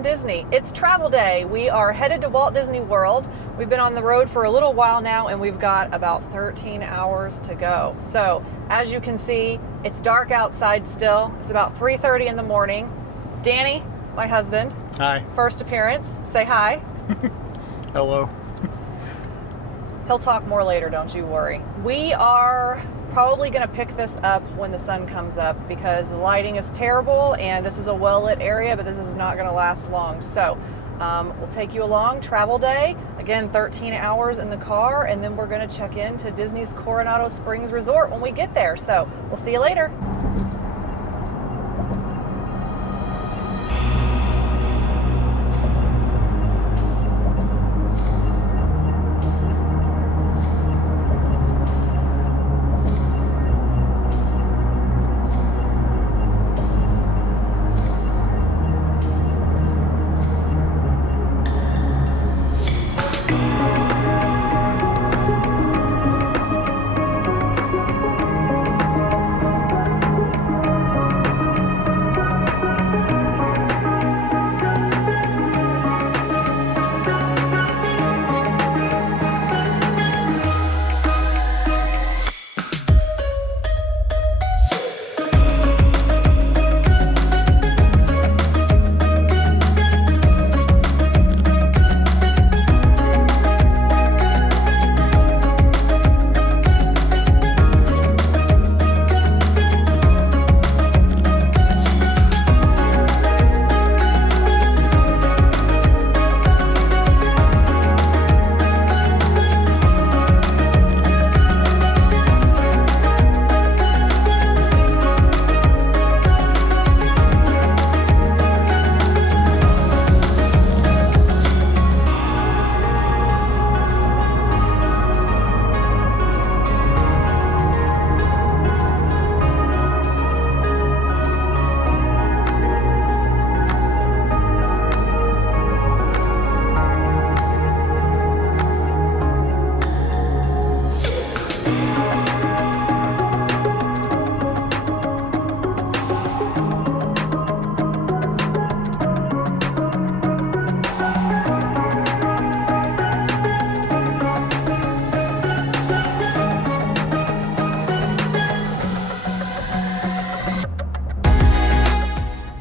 in Disney. It's travel day. We are headed to Walt Disney World. We've been on the road for a little while now, and we've got about 13 hours to go. So as you can see, it's dark outside still. It's about 3:30 in the morning. Danny, my husband. Hi. First appearance. Say hi. Hello. He'll talk more later, don't you worry. We are probably going to pick this up when the sun comes up because the lighting is terrible and this is a well-lit area, but this is not going to last long. So we'll take you along. Travel day, again, 13 hours in the car, and then we're going to check in to Disney's Coronado Springs Resort when we get there. So we'll see you later.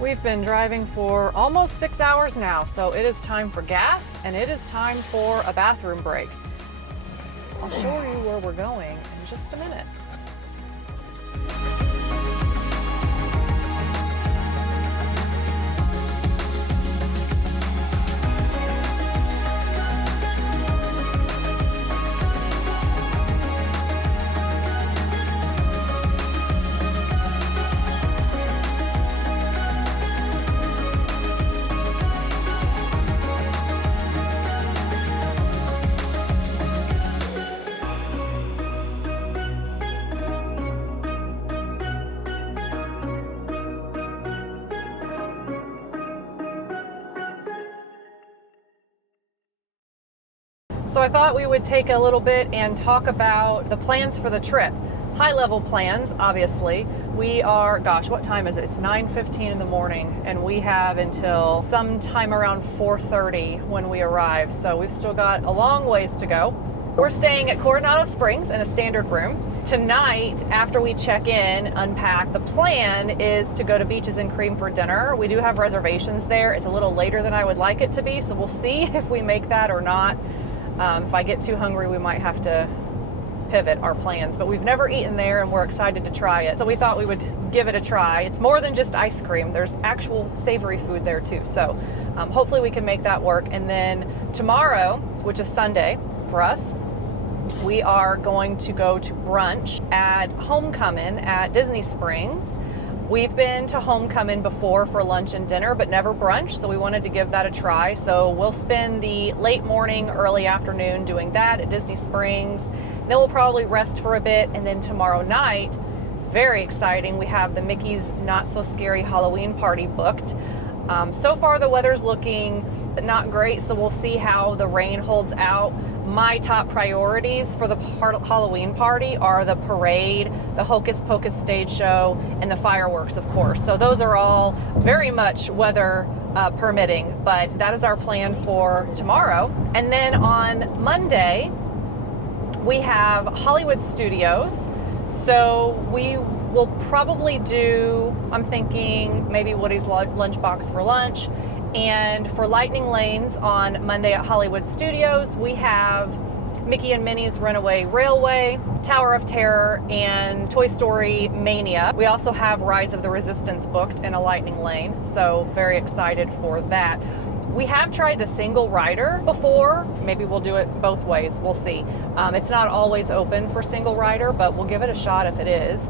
We've been driving for almost 6 hours now, so it is time for gas and it is time for a bathroom break. I'll show you where we're going in just a minute. So I thought we would take a little bit and talk about the plans for the trip. High level plans, obviously. We are, gosh, what time is it? It's 9:15 in the morning and we have until sometime around 4:30 when we arrive. So we've still got a long ways to go. We're staying at Coronado Springs in a standard room. Tonight, after we check in, unpack, the plan is to go to Beaches and Cream for dinner. We do have reservations there. It's a little later than I would like it to be, so we'll see if we make that or not. If I get too hungry, we might have to pivot our plans, but we've never eaten there and we're excited to try it. So we thought we would give it a try. It's more than just ice cream. There's actual savory food there too. So hopefully we can make that work. And then tomorrow, which is Sunday for us, we are going to go to brunch at Homecoming at Disney Springs. We've been to Homecoming before for lunch and dinner, but never brunch, so we wanted to give that a try. So we'll spend the late morning, early afternoon doing that at Disney Springs. Then we'll probably rest for a bit, and then tomorrow night, very exciting, we have the Mickey's Not So Scary Halloween party booked. So far the weather's looking not great, so we'll see how the rain holds out. My top priorities for the Halloween party are the parade, the Hocus Pocus stage show, and the fireworks, of course. So those are all very much weather permitting, but that is our plan for tomorrow. And then on Monday, we have Hollywood Studios. So we will probably do, I'm thinking maybe Woody's lunchbox for lunch. And for Lightning Lanes on Monday at Hollywood Studios, we have Mickey and Minnie's Runaway Railway, Tower of Terror, and Toy Story Mania. We also have Rise of the Resistance booked in a Lightning Lane, so very excited for that. We have tried the single rider before. Maybe we'll do it both ways. We'll see. It's not always open for single rider, but we'll give it a shot if it is.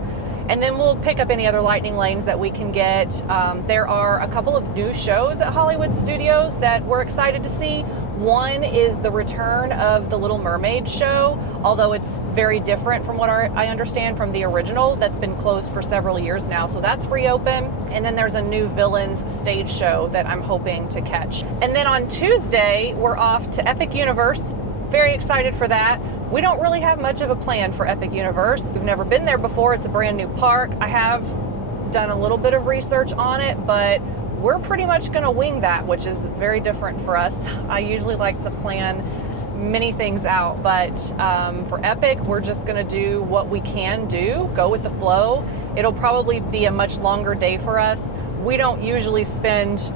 And then we'll pick up any other Lightning Lanes that we can get. There are a couple of new shows at Hollywood Studios that we're excited to see. One is the return of the Little Mermaid show, although it's very different from what I understand from the original that's been closed for several years now. So that's reopened. And then there's a new Villains stage show that I'm hoping to catch. And then on Tuesday, we're off to Epic Universe. Very excited for that. We don't really have much of a plan for Epic Universe. We've never been there before. It's a brand new park. I have done a little bit of research on it, but we're pretty much going to wing that, which is very different for us. I usually like to plan many things out, but for Epic, we're just going to do what we can do, go with the flow. It'll probably be a much longer day for us. We don't usually spend,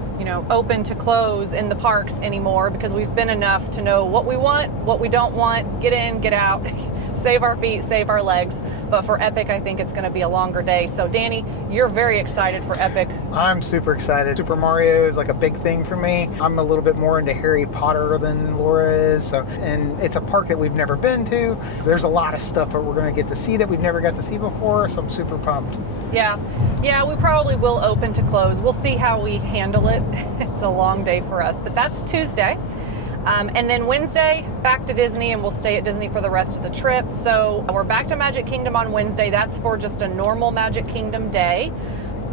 open to close in the parks anymore because we've been enough to know what we want, what we don't want, get in, get out, save our feet, save our legs. But for Epic, I think it's going to be a longer day. So Danny, you're very excited for Epic. I'm super excited. Super Mario is like a big thing for me. I'm a little bit more into Harry Potter than Laura is. And it's a park that we've never been to. So there's a lot of stuff that we're going to get to see that we've never got to see before. So I'm super pumped. Yeah, we probably will open to close. We'll see how we handle it. It's a long day for us, but that's Tuesday. And then Wednesday, back to Disney, and we'll stay at Disney for the rest of the trip. So we're back to Magic Kingdom on Wednesday. That's for just a normal Magic Kingdom day.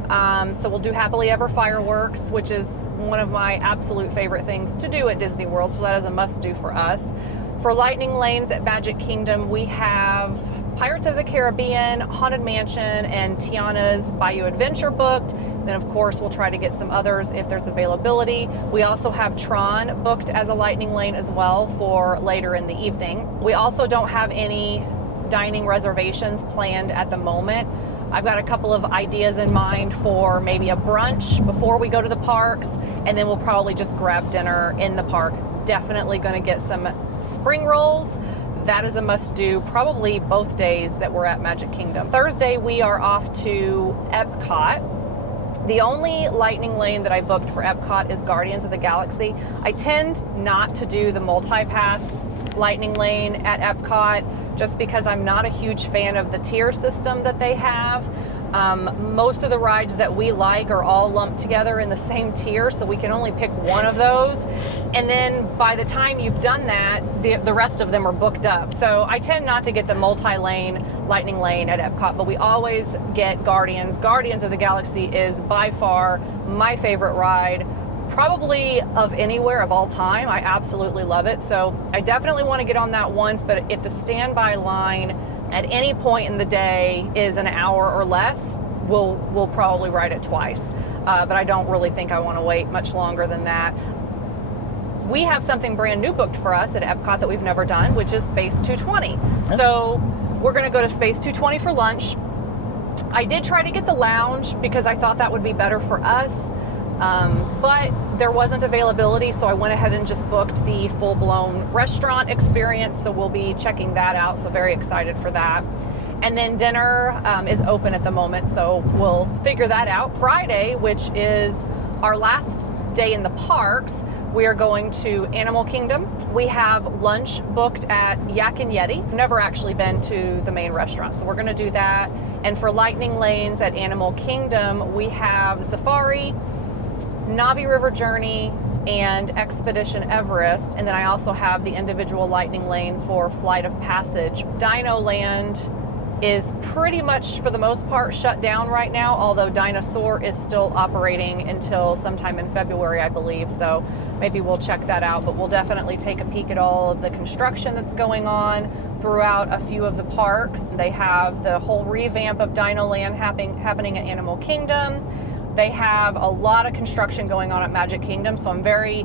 So we'll do Happily Ever fireworks, which is one of my absolute favorite things to do at Disney World. So that is a must-do for us. For Lightning Lanes at Magic Kingdom, we have Pirates of the Caribbean, Haunted Mansion, and Tiana's Bayou Adventure booked. Then, of course, we'll try to get some others if there's availability. We also have Tron booked as a Lightning Lane as well for later in the evening. We also don't have any dining reservations planned at the moment. I've got a couple of ideas in mind for maybe a brunch before we go to the parks, and then we'll probably just grab dinner in the park. Definitely going to get some spring rolls. That is a must-do, probably both days that we're at Magic Kingdom. Thursday, we are off to Epcot. The only Lightning Lane that I booked for Epcot is Guardians of the Galaxy. I tend not to do the multi-pass Lightning Lane at Epcot just because I'm not a huge fan of the tier system that they have. Most of the rides that we like are all lumped together in the same tier, so we can only pick one of those. And then by the time you've done that, the rest of them are booked up. So I tend not to get the multi-lane Lightning Lane at Epcot, but we always get Guardians. Guardians of the Galaxy is by far my favorite ride, probably of anywhere of all time. I absolutely love it. So I definitely want to get on that once, but if the standby line at any point in the day is an hour or less, we'll probably ride it twice. But I don't really think I want to wait much longer than that. We have something brand new booked for us at Epcot that we've never done, which is Space 220. Okay. So we're going to go to Space 220 for lunch. I did try to get the lounge because I thought that would be better for us. But there wasn't availability, so I went ahead and just booked the full-blown restaurant experience, so we'll be checking that out, so very excited for that. And then dinner is open at the moment, so we'll figure that out. Friday, which is our last day in the parks, we are going to Animal Kingdom. We have lunch booked at Yak and Yeti. Never actually been to the main restaurant, so we're going to do that. And for Lightning Lanes at Animal Kingdom, we have Safari, Navi River Journey, and Expedition Everest. And then I also have the individual Lightning Lane for Flight of Passage. Dino Land is pretty much, for the most part, shut down right now, although Dinosaur is still operating until sometime in February, I believe. So maybe we'll check that out, but we'll definitely take a peek at all of the construction that's going on throughout a few of the parks. They have the whole revamp of Dino Land happening at Animal Kingdom. They have a lot of construction going on at Magic Kingdom, so I'm very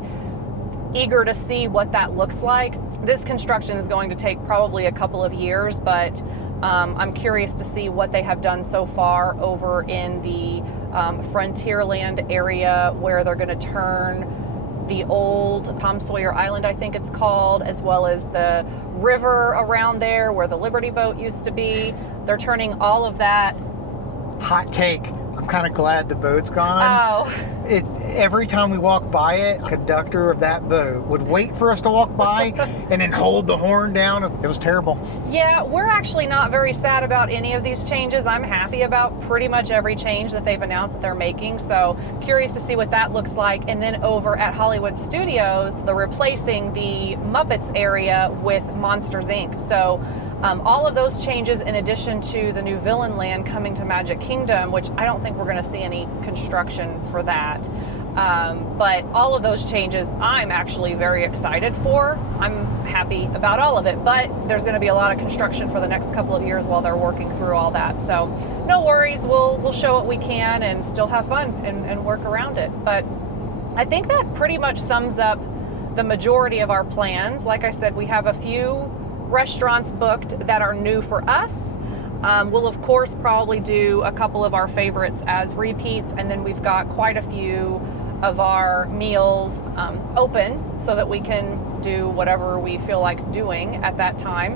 eager to see what that looks like. This construction is going to take probably a couple of years, but I'm curious to see what they have done so far over in the Frontierland area, where they're going to turn the old Tom Sawyer Island, I think it's called, as well as the river around there where the Liberty Boat used to be. They're turning all of that. Hot take. I'm kind of glad the boat's gone. Oh. Every time we walk by it, the conductor of that boat would wait for us to walk by and then hold the horn down. It was terrible. Yeah, we're actually not very sad about any of these changes. I'm happy about pretty much every change that they've announced that they're making. So curious to see what that looks like. And then over at Hollywood Studios, they're replacing the Muppets area with Monsters, Inc. So all of those changes, in addition to the new Villain Land coming to Magic Kingdom, which I don't think we're going to see any construction for that. But all of those changes I'm actually very excited for. I'm happy about all of it, but there's going to be a lot of construction for the next couple of years while they're working through all that. So no worries, we'll show what we can and still have fun and work around it. But I think that pretty much sums up the majority of our plans. Like I said, we have a few restaurants booked that are new for us. We'll of course probably do a couple of our favorites as repeats, and then we've got quite a few of our meals open so that we can do whatever we feel like doing at that time.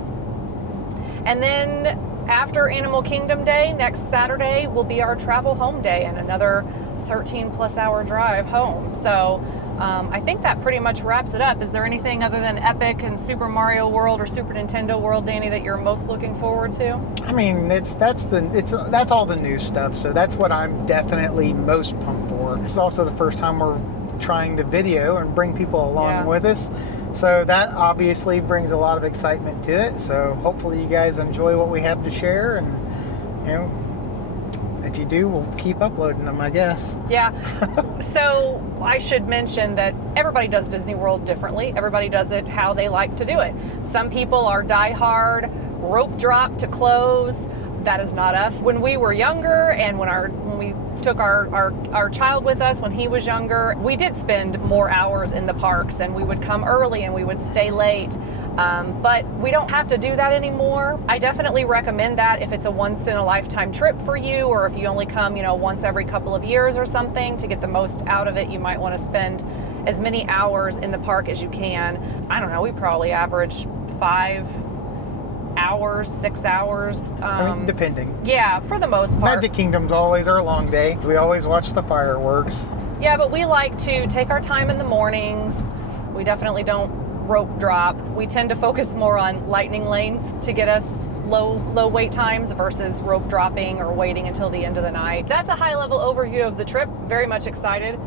And then after Animal Kingdom Day, next Saturday, will be our travel home day and another 13+ hour drive home. So I think that pretty much wraps it up. Is there anything other than Epic and Super Mario World or Super Nintendo World, Danny, that you're most looking forward to? I mean, that's all the new stuff. So that's what I'm definitely most pumped for. It's also the first time we're trying to video and bring people along with us. So that obviously brings a lot of excitement to it. So hopefully you guys enjoy what we have to share, and you know, if you do, we'll keep uploading them, I guess. Yeah. So I should mention that everybody does Disney World differently. Everybody does it how they like to do it. Some people are die-hard, rope drop to close. That is not us. When we were younger, and when we took our child with us when he was younger, we did spend more hours in the parks, and we would come early and we would stay late. But we don't have to do that anymore. I definitely recommend that if it's a once-in-a-lifetime trip for you, or if you only come, once every couple of years or something. To get the most out of it, you might want to spend as many hours in the park as you can. I don't know, we probably average 5 hours, 6 hours. I mean, depending. Yeah, for the most part. Magic Kingdom's always our long day. We always watch the fireworks. Yeah, but we like to take our time in the mornings. We definitely don't rope drop. We tend to focus more on lightning lanes to get us low wait times versus rope dropping or waiting until the end of the night. That's a high-level overview of the trip. Very much excited.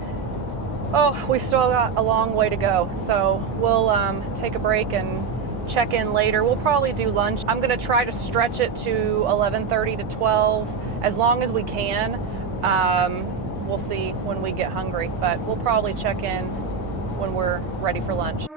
Oh, we've still got a long way to go. So we'll take a break and check in later. We'll probably do lunch. I'm going to try to stretch it to 11:30 to 12 as long as we can. We'll see when we get hungry, but we'll probably check in when we're ready for lunch.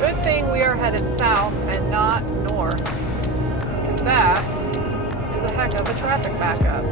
Good thing we are headed south and not north, because that is a heck of a traffic backup.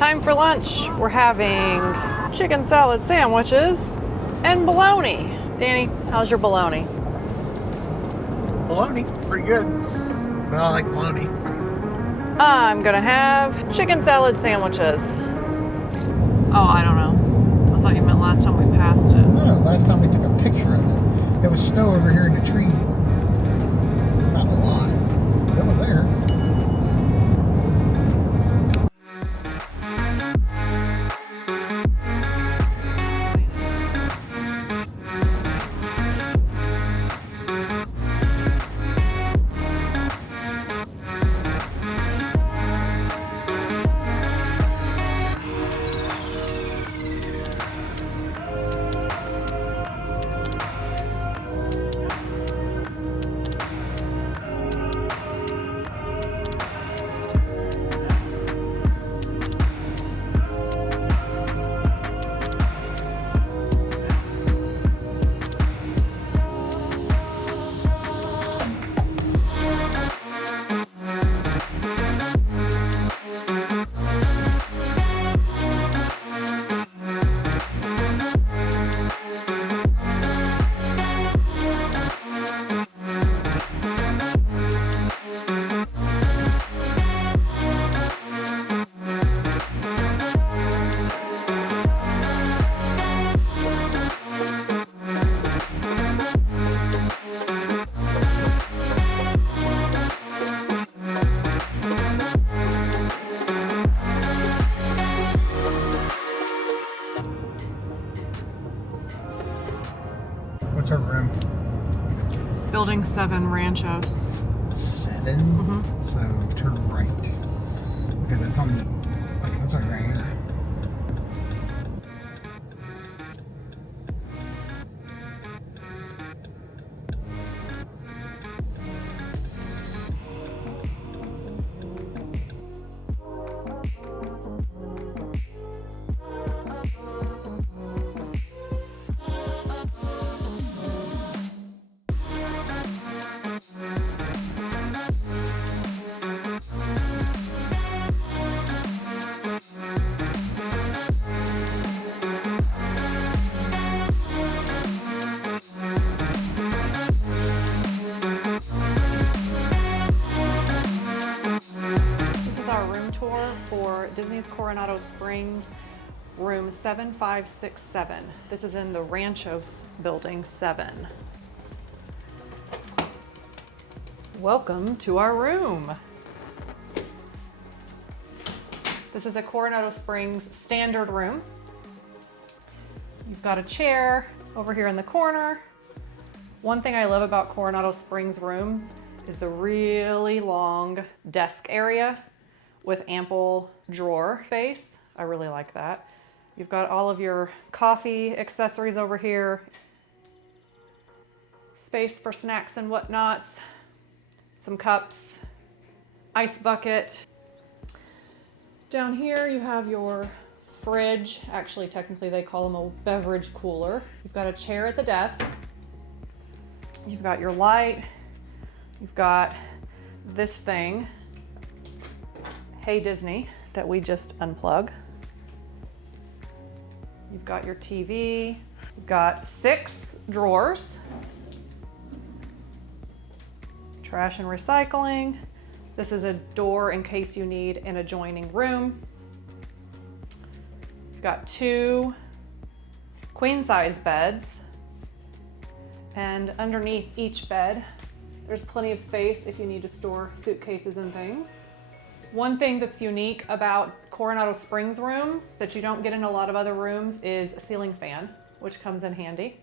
Time for lunch. We're having chicken salad sandwiches and bologna. Danny, how's your bologna? Bologna, pretty good. But I like bologna. I'm gonna have chicken salad sandwiches. Oh, I don't know. I thought you meant last time we passed it. No, last time we took a picture of it. There was snow over here in the trees. Not a lot, but it was there. What's our room? Building 7, Ranchos. 7? Mm-hmm. So turn right. Because it's on the, like, that's like right here. Tour for Disney's Coronado Springs, room 7567. This is in the Ranchos building 7. Welcome to our room. This is a Coronado Springs standard room. You've got a chair over here in the corner. One thing I love about Coronado Springs rooms is the really long desk area with ample drawer space. I really like that. You've got all of your coffee accessories over here, space for snacks and whatnots, some cups, ice bucket. Down here you have your fridge. Actually, technically they call them a beverage cooler. You've got a chair at the desk. You've got your light. You've got this thing, Hey Disney, that we just unplug. You've got your TV. You've got 6 drawers. Trash and recycling. This is a door in case you need an adjoining room. You've got 2 queen size beds. And underneath each bed, there's plenty of space if you need to store suitcases and things. One thing that's unique about Coronado Springs rooms that you don't get in a lot of other rooms is a ceiling fan, which comes in handy.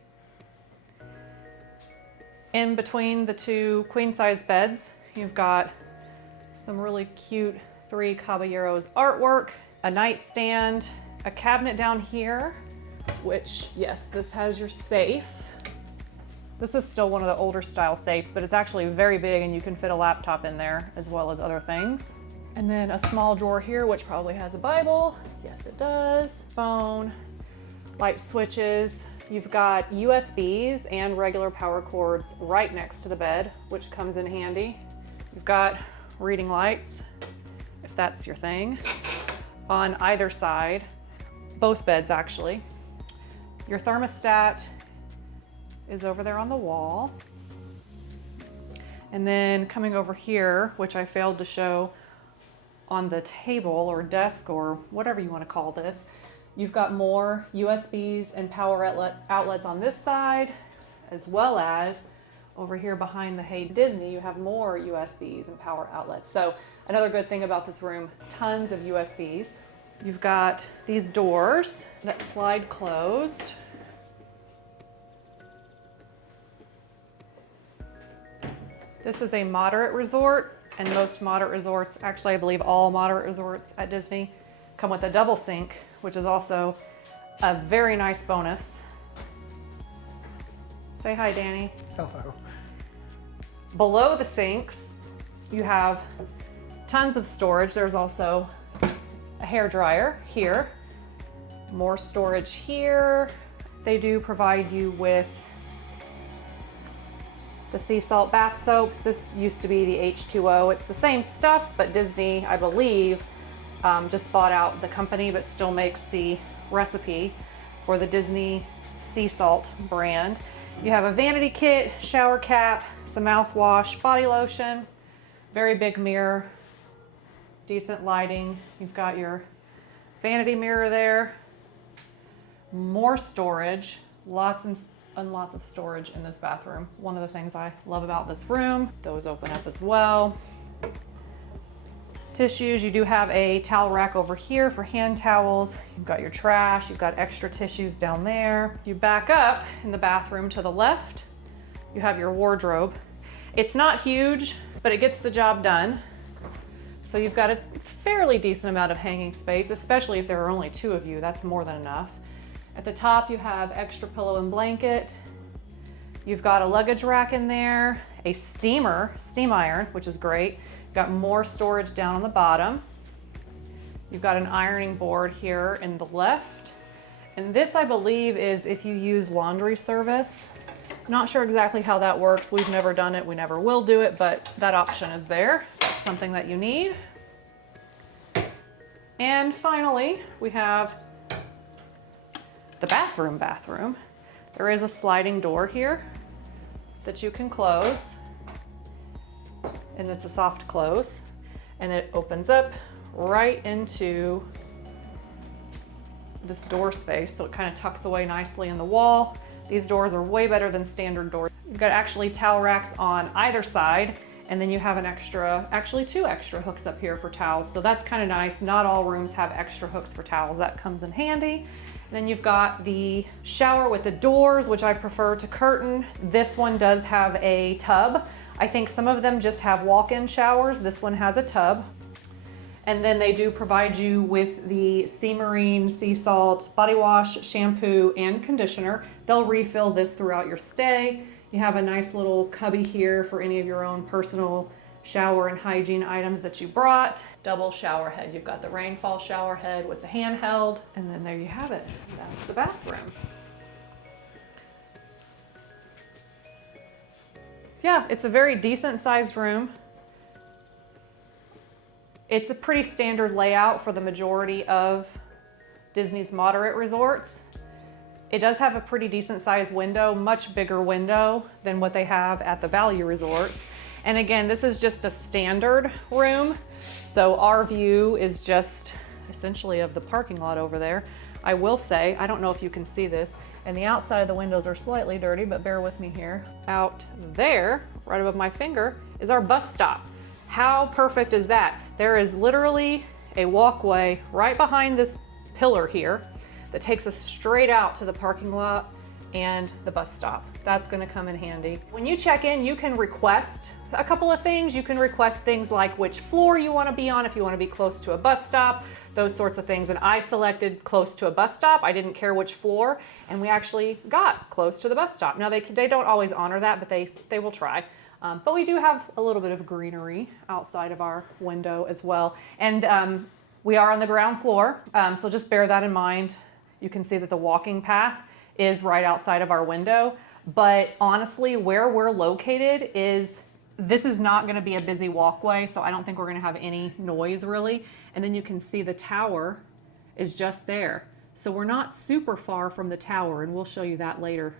In between the 2 queen size beds, you've got some really cute 3 Caballeros artwork, a nightstand, a cabinet down here, which, yes, this has your safe. This is still one of the older style safes, but it's actually very big and you can fit a laptop in there as well as other things. And then a small drawer here, which probably has a Bible. Yes, it does. Phone, light switches. You've got USBs and regular power cords right next to the bed, which comes in handy. You've got reading lights, if that's your thing. on either side, both beds actually. Your thermostat is over there on the wall. And then coming over here, which I failed to show on the table or desk or whatever you want to call this, you've got more USBs and power outlets on this side, as well as over here behind the Hey Disney, you have more USBs and power outlets. So another good thing about this room, tons of USBs. You've got these doors that slide closed. This is a moderate resort, and most moderate resorts, actually I believe all moderate resorts at Disney, come with a double sink, which is also a very nice bonus. Say hi, Danny. Hello. Below the sinks, you have tons of storage. There's also a hair dryer here, more storage here. They do provide you with the sea salt bath soaps. This used to be the H2O. It's the same stuff, but Disney, I believe, just bought out the company, but still makes the recipe for the Disney sea salt brand. You have a vanity kit, shower cap, some mouthwash, body lotion, very big mirror, decent lighting. You've got your vanity mirror there, more storage, lots and lots of storage in this bathroom. One of the things I love about this room, those open up as well. Tissues, you do have a towel rack over here for hand towels. You've got your trash, you've got extra tissues down there. You back up in the bathroom to the left, you have your wardrobe. It's not huge, but it gets the job done. So you've got a fairly decent amount of hanging space, especially if there are only two of you, that's more than enough. At the top, you have extra pillow and blanket. You've got a luggage rack in there, a steam iron, which is great. Got more storage down on the bottom. You've got an ironing board here in the left. And this, I believe, is if you use laundry service. Not sure exactly how that works. We've never done it. We never will do it, but that option is there. That's something that you need. And finally, we have the bathroom. There is a sliding door here that you can close. And it's a soft close, and it opens up right into this door space, so it kind of tucks away nicely in the wall. These doors are way better than standard doors. You've got actually towel racks on either side, and then you have actually two extra hooks up here for towels, so that's kind of nice. Not all rooms have extra hooks for towels. That comes in handy. And then you've got the shower with the doors, which I prefer to curtain. This one does have a tub. I think some of them just have walk-in showers. This one has a tub. And then they do provide you with the Sea Marine Sea Salt body wash, shampoo, and conditioner. They'll refill this throughout your stay. You have a nice little cubby here for any of your own personal shower and hygiene items that you brought. Double shower head. You've got the rainfall shower head with the handheld, and then there you have it. That's the bathroom. Yeah, it's a very decent sized room. It's a pretty standard layout for the majority of Disney's moderate resorts. It does have a pretty decent sized window, much bigger window than what they have at the value resorts. And again, this is just a standard room. So our view is just essentially of the parking lot over there. I will say, I don't know if you can see this, and the outside of the windows are slightly dirty, but bear with me here. Out there, right above my finger, is our bus stop. How perfect is that? There is literally a walkway right behind this pillar here that takes us straight out to the parking lot and the bus stop. That's gonna come in handy. When you check in, you can request a couple of things. You can request things like which floor you wanna be on, if you wanna be close to a bus stop, those sorts of things. And I selected close to a bus stop. I didn't care which floor, and we actually got close to the bus stop. Now they don't always honor that, but they will try. But we do have a little bit of greenery outside of our window as well. And we are on the ground floor, so just bear that in mind. You can see that the walking path is right outside of our window, but honestly, where we're located is This is not going to be a busy walkway, so I don't think we're going to have any noise really. And then you can see the tower is just there. So we're not super far from the tower, and we'll show you that later.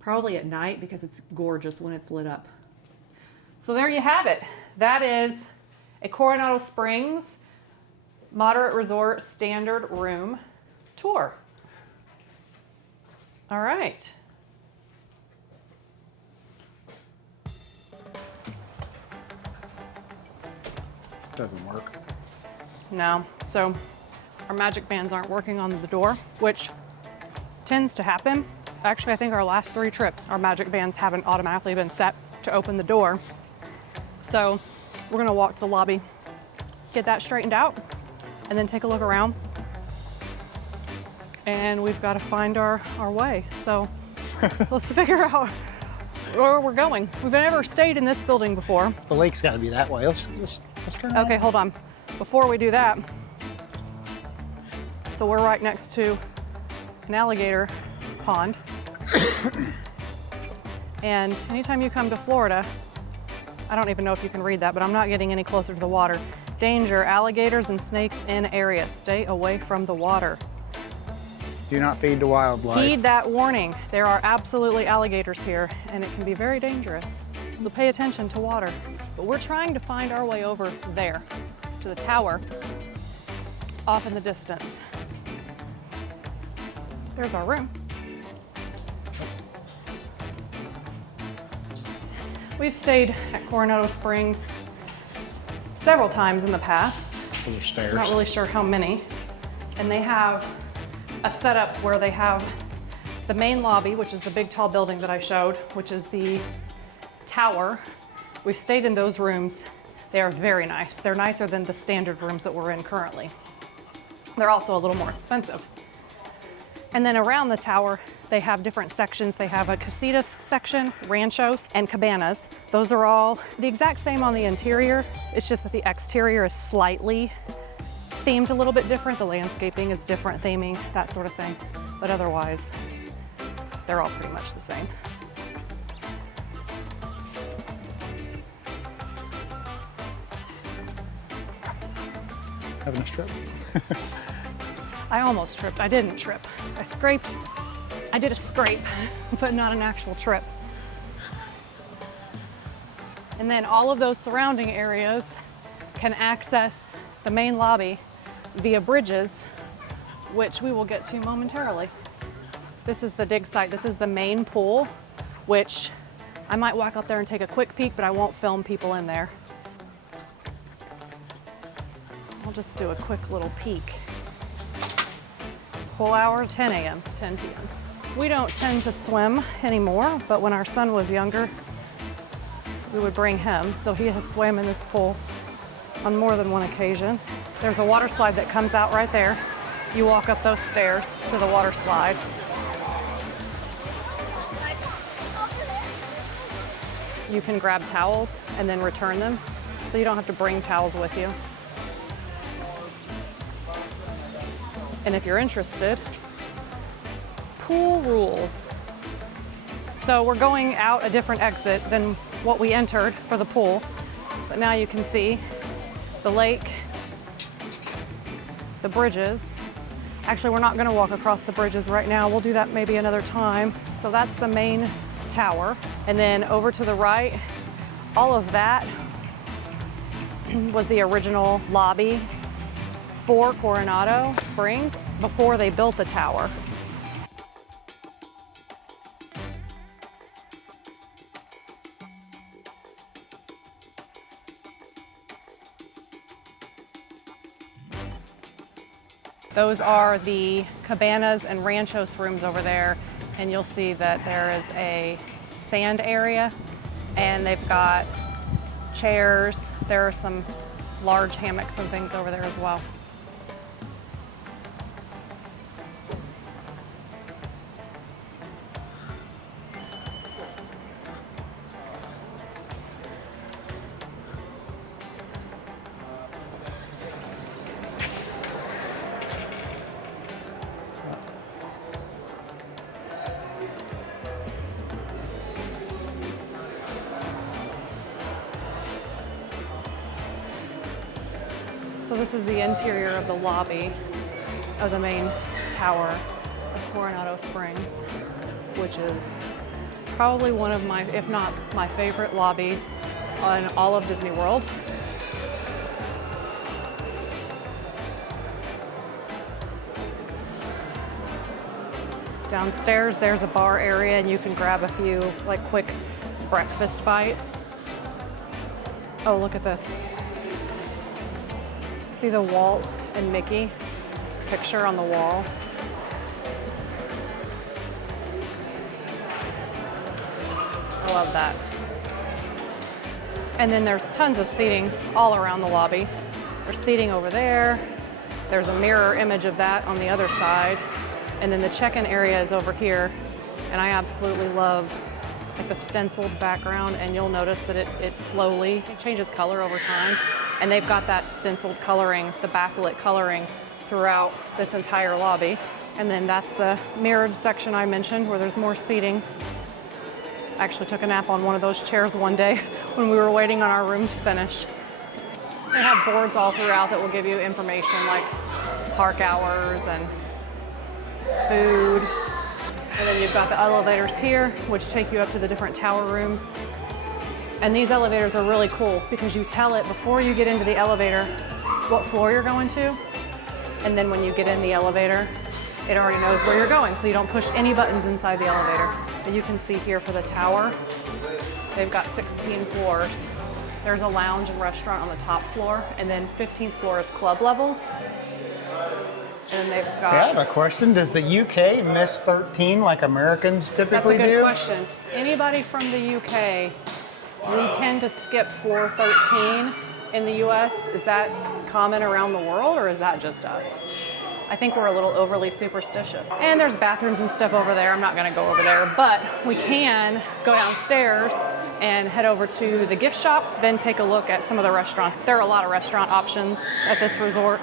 Probably at night because it's gorgeous when it's lit up. So there you have it. That is a Coronado Springs Moderate Resort Standard Room tour. All right. Doesn't work. No, so our magic bands aren't working on the door, which tends to happen. Actually, I think our last 3 trips, our magic bands haven't automatically been set to open the door. So we're gonna walk to the lobby, get that straightened out, and then take a look around. And we've got to find our way. So let's figure out where we're going. We've never stayed in this building before. The lake's got to be that way. Let's turn around. Okay, hold on. Before we do that, so we're right next to an alligator pond. And anytime you come to Florida, I don't even know if you can read that, but I'm not getting any closer to the water. Danger, alligators and snakes in area. Stay away from the water. Do not feed the wildlife. Heed that warning. There are absolutely alligators here, and it can be very dangerous. So pay attention to water. But we're trying to find our way over there, to the tower, off in the distance. There's our room. We've stayed at Coronado Springs several times in the past. So there's stairs. Not really sure how many. And they have a setup where they have the main lobby, which is the big tall building that I showed, which is the tower. We've stayed in those rooms. They are very nice. They're nicer than the standard rooms that we're in currently. They're also a little more expensive. And then around the tower, they have different sections. They have a casitas section, ranchos, and cabanas. Those are all the exact same on the interior. It's just that the exterior is slightly themed a little bit different. The landscaping is different theming, that sort of thing. But otherwise, they're all pretty much the same. Having a trip. I almost tripped. I didn't trip. I scraped. I did a scrape, but not an actual trip. And then all of those surrounding areas can access the main lobby via bridges, which we will get to momentarily. This is the dig site. This is the main pool, which I might walk out there and take a quick peek, but I won't film people in there. I'll just do a quick little peek. Pool hours, 10 a.m. to 10 p.m. We don't tend to swim anymore, but when our son was younger, we would bring him. So he has swam in this pool on more than one occasion. There's a water slide that comes out right there. You walk up those stairs to the water slide. You can grab towels and then return them, so you don't have to bring towels with you. And if you're interested, pool rules. So we're going out a different exit than what we entered for the pool, but now you can see the lake, the bridges. Actually, we're not gonna walk across the bridges right now. We'll do that maybe another time. So that's the main tower. And then over to the right, all of that was the original lobby for Coronado Springs before they built the tower. Those are the cabanas and ranchos rooms over there, and you'll see that there is a sand area, and they've got chairs. There are some large hammocks and things over there as well. this is the interior of the lobby of the main tower of Coronado Springs, which is probably one of my, if not my favorite lobbies in all of Disney World. Downstairs, there's a bar area and you can grab a few like quick breakfast bites. Oh, look at this. See the Walt and Mickey picture on the wall? I love that. And then there's tons of seating all around the lobby. There's seating over there. There's a mirror image of that on the other side. And then the check-in area is over here. And I absolutely love like the stenciled background, and you'll notice that it slowly changes color over time. And they've got that stenciled coloring, the backlit coloring throughout this entire lobby. And then that's the mirrored section I mentioned where there's more seating. I actually took a nap on one of those chairs one day when we were waiting on our room to finish. They have boards all throughout that will give you information like park hours and food. And then you've got the elevators here, which take you up to the different tower rooms. And these elevators are really cool because you tell it before you get into the elevator what floor you're going to. And then when you get in the elevator, it already knows where you're going, so you don't push any buttons inside the elevator. But you can see here for the tower, they've got 16 floors. There's a lounge and restaurant on the top floor, and then 15th floor is club level. And they've got... I have a question. Does the UK miss 13 like Americans typically do? That's a good question. Anybody from the UK, we tend to skip floor 13 in the US. Is that common around the world, or is that just us? I think we're a little overly superstitious. And there's bathrooms and stuff over there. I'm not gonna go over there, but we can go downstairs and head over to the gift shop, then take a look at some of the restaurants. There are a lot of restaurant options at this resort,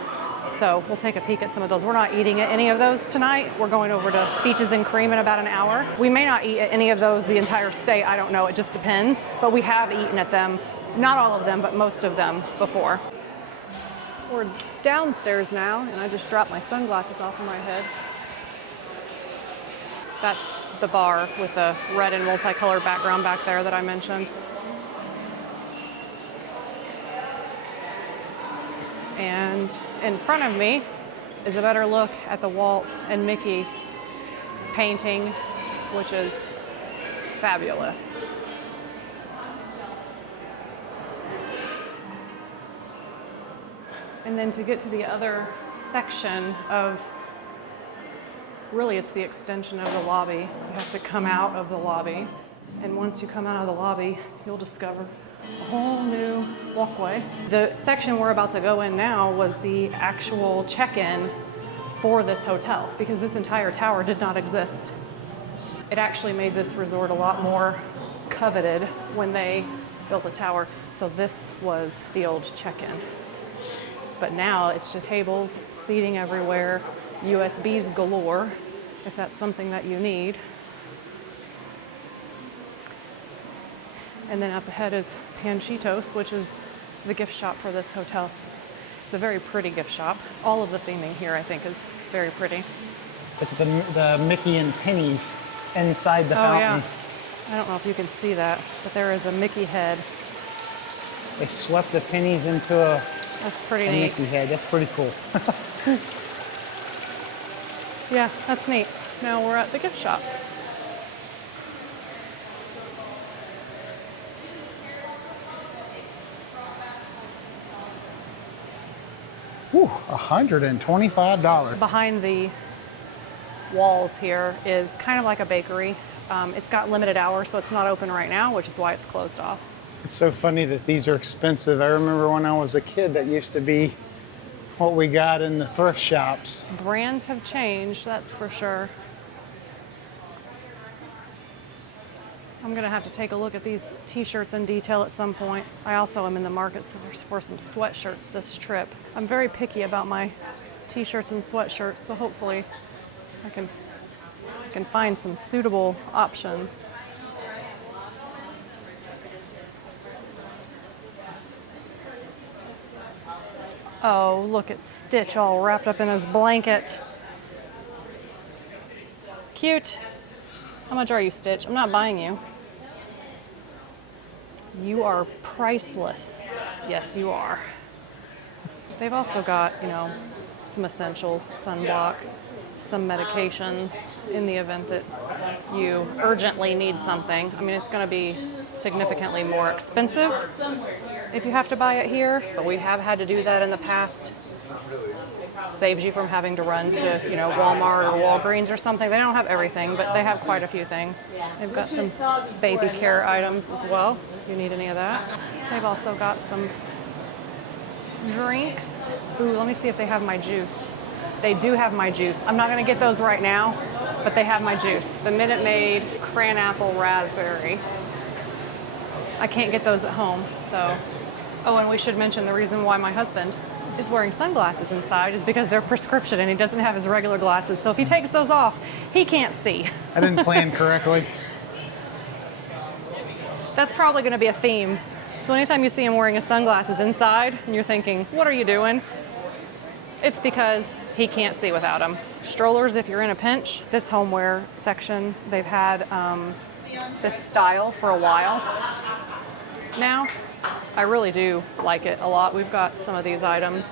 so we'll take a peek at some of those. We're not eating at any of those tonight. We're going over to Beaches and Cream in about an hour. We may not eat at any of those the entire stay, I don't know, it just depends. But we have eaten at them, not all of them, but most of them before. We're downstairs now, and I just dropped my sunglasses off of my head. That's the bar with the red and multicolored background back there that I mentioned. And in front of me is a better look at the Walt and Mickey painting, which is fabulous. And then to get to the other section of, really it's the extension of the lobby. You have to come out of the lobby. And once you come out of the lobby, you'll discover a whole new walkway. The section we're about to go in now was the actual check-in for this hotel, because this entire tower did not exist. It actually made this resort a lot more coveted when they built the tower. So this was the old check-in. But now it's just tables, seating everywhere, USBs galore, if that's something that you need. And then up ahead is Tanchitos, which is the gift shop for this hotel. It's a very pretty gift shop. All of the theming here, I think, is very pretty. Look at the Mickey and pennies inside the fountain. Yeah. I don't know if you can see that, but there is a Mickey head. They swept the pennies into a That's pretty neat. Mickey head. That's pretty cool. Yeah, that's neat. Now we're at the gift shop. Whew, $125. Behind the walls here is kind of like a bakery. It's got limited hours, so it's not open right now, which is why it's closed off. It's so funny that these are expensive. I remember when I was a kid, that used to be what we got in the thrift shops. Brands have changed, that's for sure. I'm gonna have to take a look at these t-shirts in detail at some point. I also am in the market for some sweatshirts this trip. I'm very picky about my t-shirts and sweatshirts, so hopefully I can find some suitable options. Oh, look at Stitch all wrapped up in his blanket. Cute. How much are you, Stitch? I'm not buying you. You are priceless. Yes, you are. They've also got, you know, some essentials, sunblock, some medications in the event that you urgently need something. I mean, it's going to be significantly more expensive if you have to buy it here, but we have had to do that in the past. Saves you from having to run to, you know, Walmart or Walgreens or something. They don't have everything, but they have quite a few things. They've got some baby care items as well, if you need any of that. They've also got some drinks. Ooh, let me see if they have my juice. They do have my juice. I'm not going to get those right now, but they have my juice. The Minute Maid Cran Apple Raspberry. I can't get those at home, so. Oh, and we should mention the reason why my husband is wearing sunglasses inside is because they're prescription and he doesn't have his regular glasses. So if he takes those off, he can't see. I didn't plan correctly. That's probably going to be a theme. So anytime you see him wearing his sunglasses inside and you're thinking, what are you doing? It's because he can't see without them. Strollers, if you're in a pinch. This homeware section, they've had this style for a while now. I really do like it a lot. We've got some of these items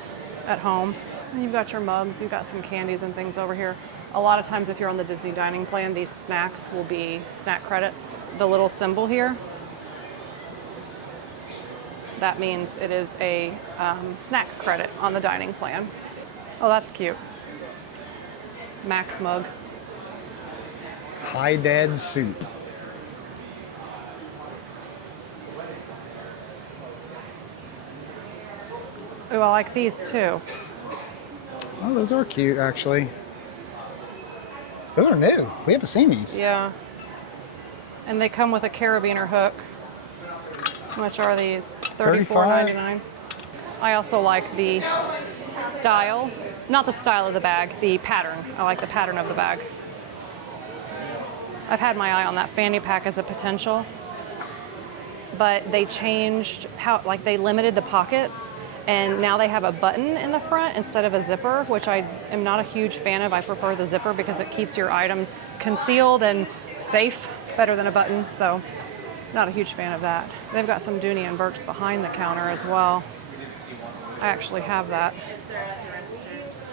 at home. And you've got your mugs, you've got some candies and things over here. A lot of times if you're on the Disney dining plan, these snacks will be snack credits. The little symbol here, that means it is a snack credit on the dining plan. Oh, that's cute. Max mug. Hi Dad soup. Ooh, I like these too. Oh, those are cute, actually. Those are new. We haven't seen these. Yeah. And they come with a carabiner hook. How much are these? $34.99. I also like the style, not the style of the bag, the pattern. I like the pattern of the bag. I've had my eye on that fanny pack as a potential, but they changed how, like they limited the pockets. And now they have a button in the front instead of a zipper, which I am not a huge fan of. I prefer the zipper because it keeps your items concealed and safe better than a button. So not a huge fan of that. They've got some Dooney and Burke's behind the counter as well. I actually have that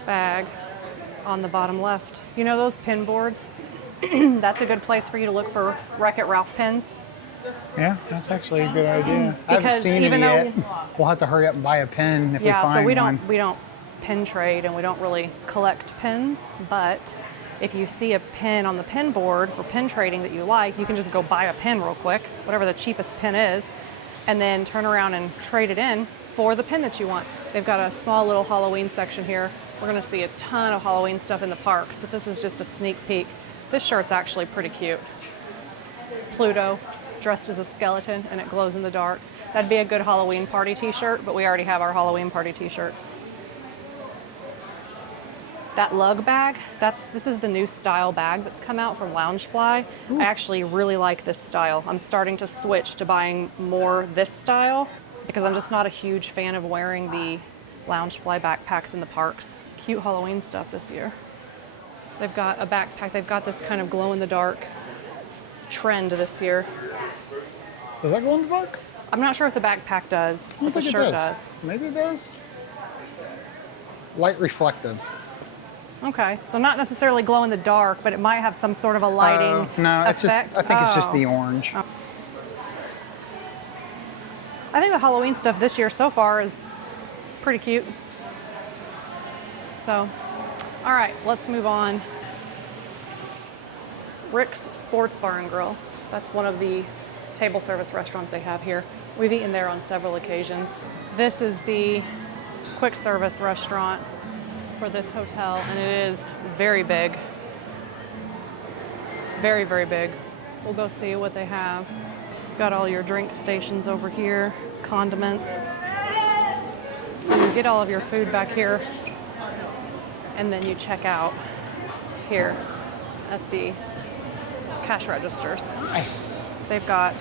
bag on the bottom left. You know those pin boards? That's a good place for you to look for Wreck-It Ralph pins. Yeah, that's actually a good idea. I haven't seen even any yet. We'll have to hurry up and buy a pin if we find one. Yeah, so we don't pin trade and we don't really collect pins, but if you see a pin on the pin board for pin trading that you like, you can just go buy a pin real quick, whatever the cheapest pin is, and then turn around and trade it in for the pin that you want. They've got a small little Halloween section here. We're gonna see a ton of Halloween stuff in the parks, but this is just a sneak peek. This shirt's actually pretty cute. Pluto, dressed as a skeleton, and it glows in the dark. That'd be a good Halloween party t-shirt, but we already have our Halloween party t-shirts. That lug bag, this is the new style bag that's come out from Loungefly. Ooh. I actually really like this style. I'm starting to switch to buying more this style because I'm just not a huge fan of wearing the Loungefly backpacks in the parks. Cute Halloween stuff this year. They've got a backpack, they've got this kind of glow-in-the-dark trend this year. Does that go in the dark? I'm not sure if the backpack does, but the shirt does. Maybe it does. Light reflective. Okay, so not necessarily glow in the dark, but it might have some sort of a lighting no, effect. it's just, I think it's just the orange. Oh. I think the Halloween stuff this year so far is pretty cute. So, all right, let's move on. Rick's Sports Bar and Grill. That's one of the table service restaurants they have here. We've eaten there on several occasions. This is the quick service restaurant for this hotel, and it is very big. Very, very big. We'll go see what they have. Got all your drink stations over here, condiments. So you get all of your food back here, and then you check out here at the cash registers. Hi. They've got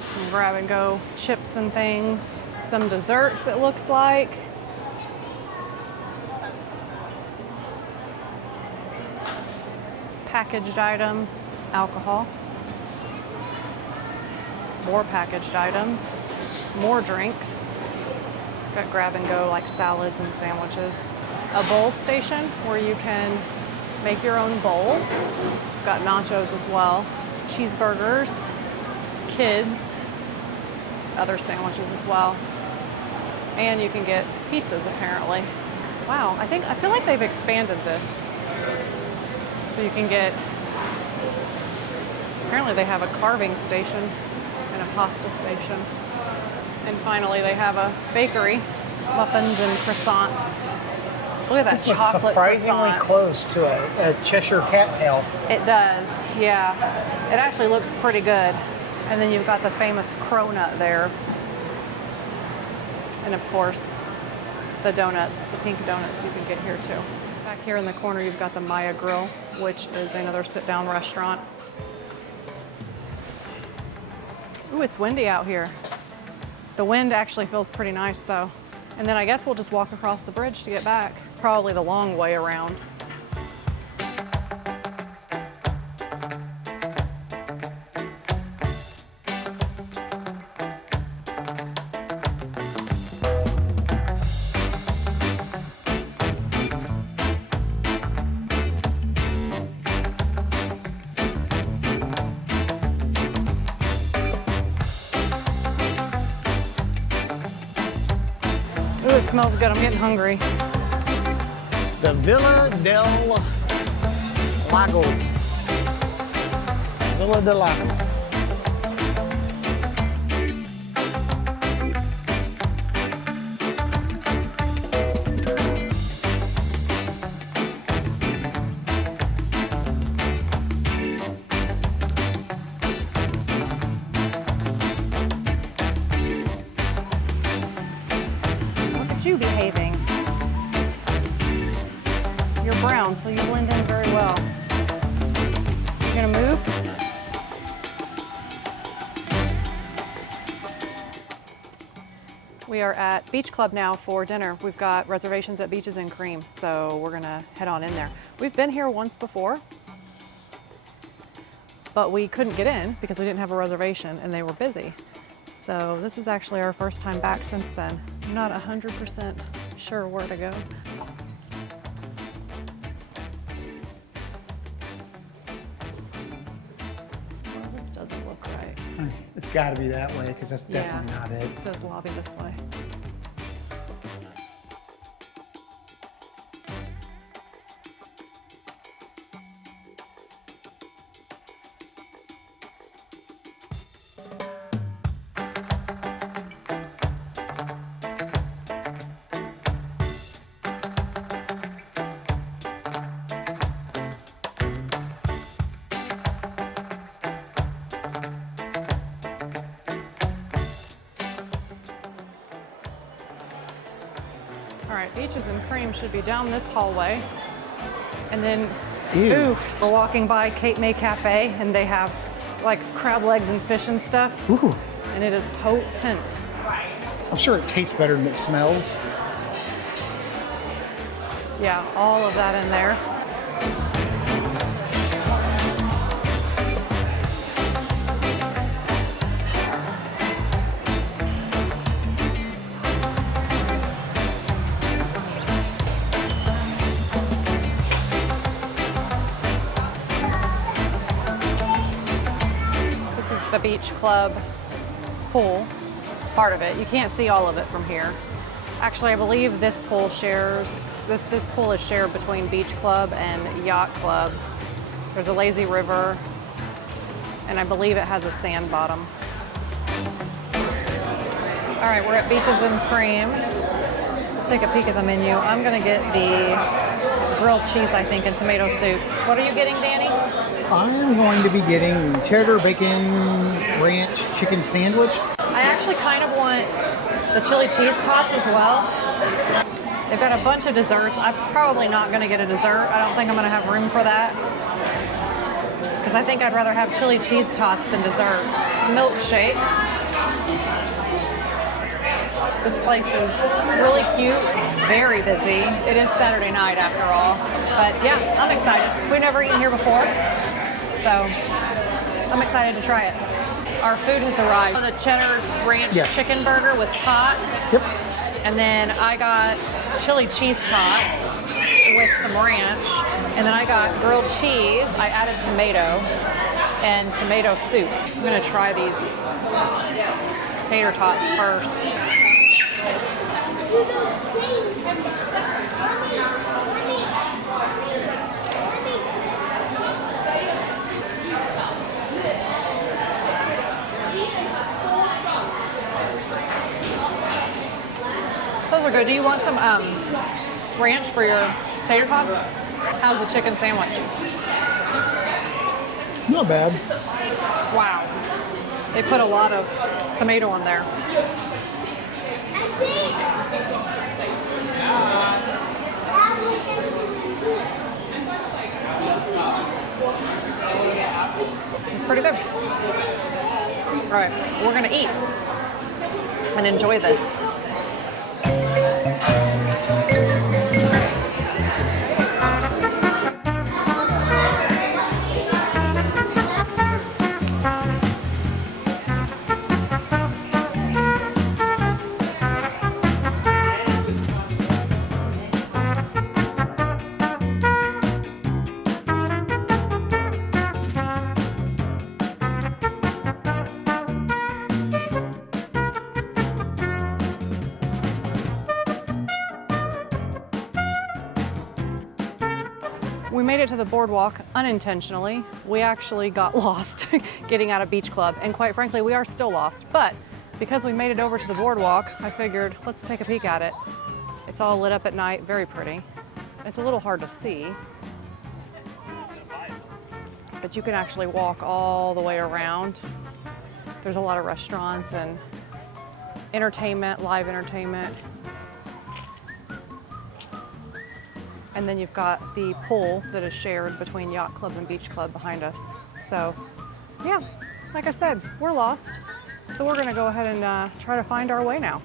some grab and go chips and things, some desserts it looks like. packaged items, alcohol, more packaged items, more drinks. Got grab and go like salads and sandwiches. A bowl station where you can make your own bowl. Got nachos as well. Cheeseburgers, kids, other sandwiches as well. And you can get pizzas apparently. Wow, I feel like they've expanded this. So you can get, apparently they have a carving station and a pasta station. And finally they have a bakery, muffins and croissants. Look at that This looks chocolate surprisingly croissant. close to a Cheshire cattail. It does, yeah. It actually looks pretty good. And then you've got the famous cronut there. And of course, the donuts, the pink donuts you can get here too. Back here in the corner, you've got the Maya Grill, which is another sit-down restaurant. Ooh, it's windy out here. The wind actually feels pretty nice though. And then I guess we'll just walk across the bridge to get back. Probably the long way around. Ooh, it smells good. I'm getting hungry. The Villa del Lago. Villa del Lago. Look at you behaving. You're brown, so you blend in very well. You gonna move? We are at Beach Club now for dinner. We've got reservations at Beaches and Cream, so we're gonna head on in there. We've been here once before, but we couldn't get in because we didn't have a reservation and they were busy. So this is actually our first time back since then. I'm not 100% sure where to go. Well, this doesn't look right. It's got to be that way because that's Yeah. definitely not it. It says lobby this way. All right, Beaches and Cream should be down this hallway. And then, Ew. ooh, we're walking by Cape May Cafe and they have like crab legs and fish and stuff. Ooh, And it is potent. I'm sure it tastes better than it smells. Yeah, all of that in there. This is the Beach Club pool, part of it. You can't see all of it from here. Actually, I believe this pool shares, this pool is shared between Beach Club and Yacht Club. There's a lazy river, and I believe it has a sand bottom. All right, we're at Beaches and Cream. Let's take a peek at the menu. I'm gonna get the grilled cheese, I think, and tomato soup. What are you getting, Danny? I'm going to be getting the cheddar bacon ranch chicken sandwich. I actually kind of want the chili cheese tots as well. They've got a bunch of desserts. I'm probably not gonna get a dessert. I don't think I'm gonna have room for that. Because I think I'd rather have chili cheese tots than dessert. Milkshakes. This place is really cute, very busy. It is Saturday night after all. But yeah, I'm excited. We've never eaten here before, so I'm excited to try it. Our food has arrived. The cheddar ranch chicken burger with tots. Yep. And then I got chili cheese tots with some ranch. And then I got grilled cheese. I added tomato and tomato soup. I'm gonna try these tater tots first. Those are good. Do you want some ranch for your tater tots? How's the chicken sandwich? Not bad. Wow. They put a lot of tomato in there. It's pretty good. All right, we're gonna eat and enjoy this. We made it to the boardwalk unintentionally. We actually got lost getting out of Beach Club, and quite frankly, we are still lost. But because we made it over to the boardwalk, I figured let's take a peek at it. It's all lit up at night, very pretty. It's a little hard to see, but you can actually walk all the way around. There's a lot of restaurants and entertainment, live entertainment. And then you've got the pool that is shared between Yacht Club and Beach Club behind us. So yeah, like I said, we're lost. So we're gonna go ahead and try to find our way now.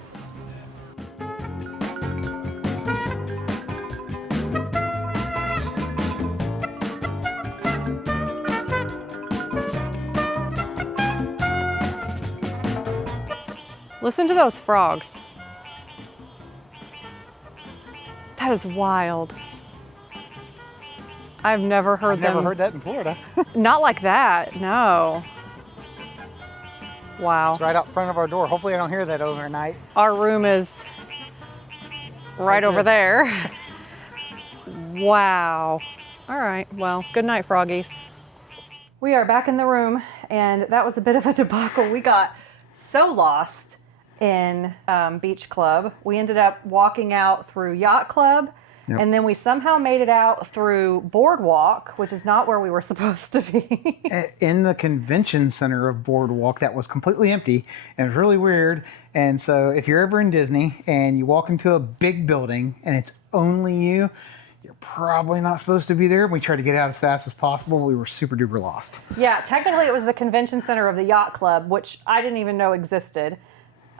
Listen to those frogs. That is wild. I've never heard them. Never heard that in Florida. Not like that, no. Wow. It's right out front of our door. Hopefully I don't hear that overnight. Our room is right over there. Wow. All right, well, good night, froggies. We are back in the room, and that was a bit of a debacle. We got so lost in Beach Club. We ended up walking out through Yacht Club, and then we somehow made it out through Boardwalk, which is not where we were supposed to be. In the convention center of Boardwalk that was completely empty, and it was really weird. And so if you're ever in Disney and you walk into a big building and it's only you, you're probably not supposed to be there. We tried to get out as fast as possible. We were super duper lost. Yeah, technically it was the convention center of the Yacht Club, which I didn't even know existed.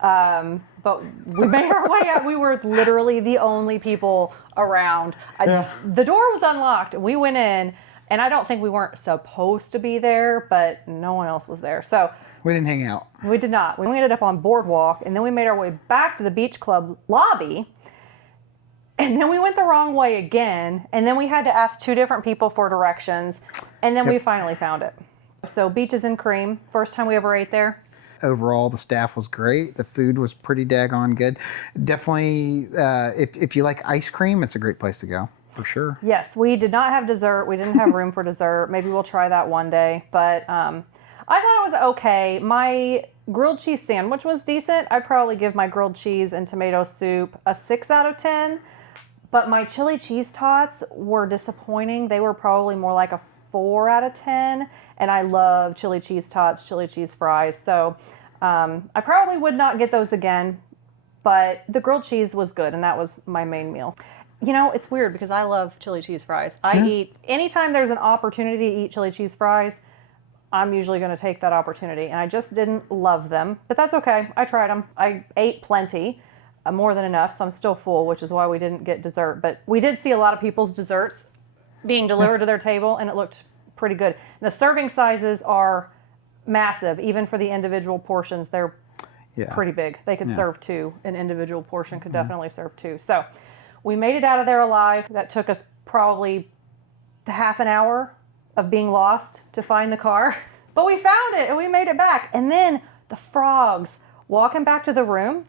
But we made our way out. We were literally the only people around. The door was unlocked. We went in, and I don't think we weren't supposed to be there, but no one else was there. So we didn't hang out. We did not. We ended up on Boardwalk, and then we made our way back to the Beach Club lobby. And then we went the wrong way again, and then we had to ask 2 different people for directions, and then we finally found it. So Beaches and Cream, first time we ever ate there. Overall, the staff was great. The food was pretty daggone good. Definitely, if you like ice cream, it's a great place to go, for sure. Yes, we did not have dessert. We didn't have room for dessert. Maybe we'll try that one day. But I thought it was okay. My grilled cheese sandwich was decent. I'd probably give my grilled cheese and tomato soup a 6 out of 10. But my chili cheese tots were disappointing. They were probably more like a 4 out of 10. And I love chili cheese tots, chili cheese fries. So I probably would not get those again, but the grilled cheese was good, and that was my main meal. You know, it's weird because I love chili cheese fries. I eat, anytime there's an opportunity to eat chili cheese fries, I'm usually going to take that opportunity. And I just didn't love them, but that's okay. I tried them. I ate plenty. more than enough, so I'm still full, which is why we didn't get dessert. But we did see a lot of people's desserts being delivered to their table, and it looked pretty good. The serving sizes are massive, even for the individual portions. They're pretty big. They could serve two. An individual portion could definitely serve two. So we made it out of there alive. That took us probably half an hour of being lost to find the car. But we found it and we made it back. And then the frogs, walking back to the room,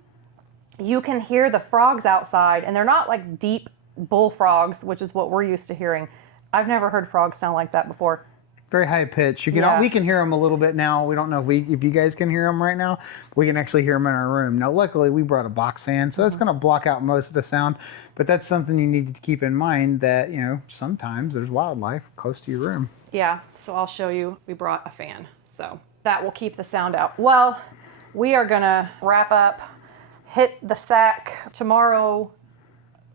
you can hear the frogs outside, and they're not like deep bullfrogs, which is what we're used to hearing. I've never heard frogs sound like that before. Very high pitch. You can we can hear them a little bit now. We don't know if you guys can hear them right now. We can actually hear them in our room. Now, luckily, we brought a box fan, so that's going to block out most of the sound. But that's something you need to keep in mind that, sometimes there's wildlife close to your room. Yeah, so I'll show you. We brought a fan, so that will keep the sound out. Well, we are going to wrap up, hit the sack. Tomorrow,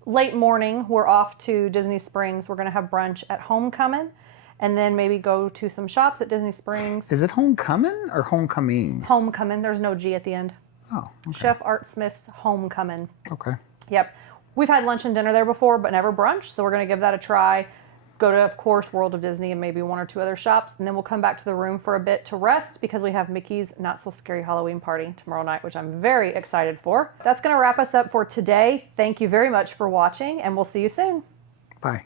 late morning, we're off to Disney Springs. We're going to have brunch at Homecoming, and then maybe go to some shops at Disney Springs. Is it Homecoming or Homecoming? Homecoming. There's no G at the end. Oh, okay. Chef Art Smith's Homecoming. Okay. Yep. We've had lunch and dinner there before, but never brunch, so we're going to give that a try. Go to, of course, World of Disney and maybe one or two other shops, and then we'll come back to the room for a bit to rest because we have Mickey's Not So Scary Halloween Party tomorrow night, which I'm very excited for. That's going to wrap us up for today. Thank you very much for watching, and we'll see you soon. Bye.